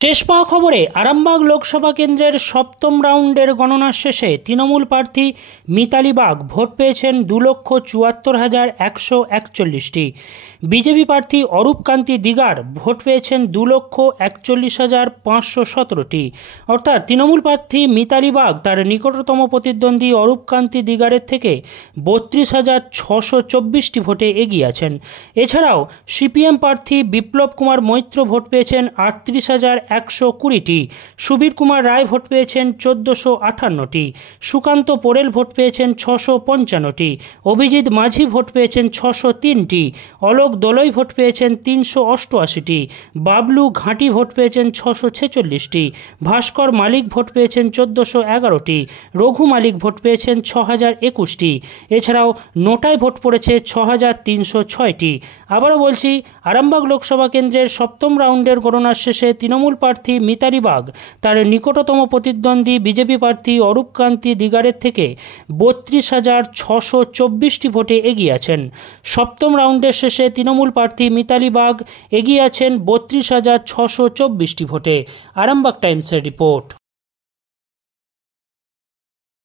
শেষ পাওয়া খবরে আরামবাগ লোকসভা কেন্দ্রের সপ্তম রাউন্ডের গণনার শেষে তৃণমূল প্রার্থী মিতালি বাগ ভোট পেয়েছেন 2,74,141টি। বিজেপি প্রার্থী অরূপ কান্তি দিগার ভোট পেয়েছেন 2,41,517টি। অর্থাৎ তৃণমূল প্রার্থী মিতালি বাগ তার নিকটতম প্রতিদ্বন্দ্বী অরূপ কান্তি দিগারের থেকে 32,624টি ভোটে এগিয়ে আছেন। এছাড়াও সিপিএম প্রার্থী বিপ্লব কুমার মৈত্র ভোট পেয়েছেন 38,120টি। সুবীর কুমার রায় ভোট পেয়েছেন 1458টি। সুকান্ত পোরেল ভোট পেয়েছেন 655টি। অভিজিৎ মাঝি ভোট পেয়েছেন 603টি। অলোক দোলই ভোট পেয়েছেন 388টি। বাবলু ঘাঁটি ভোট পেয়েছেন 646টি। ভাস্কর মালিক ভোট পেয়েছেন 1411টি। রঘু মালিক ভোট পেয়েছেন 6021টি। এছাড়াও নোটায় ভোট পড়েছে 6306টি। আবারও বলছি, আরামবাগ লোকসভা কেন্দ্রের সপ্তম রাউন্ডের গণনার শেষে তৃণমূল প্রার্থী মিতালি বাগ তার নিকটতম প্রতিদ্বন্দ্বী বিজেপি প্রার্থী অরূপ কান্তি দিগারের থেকে 32,624টি ভোটে এগিয়ে আছেন। সপ্তম রাউন্ডের শেষে তৃণমূল প্রার্থী মিতালি বাগ এগিয়ে আছেন 32,624টি ভোটে। আরামবাগ টাইমসের রিপোর্ট।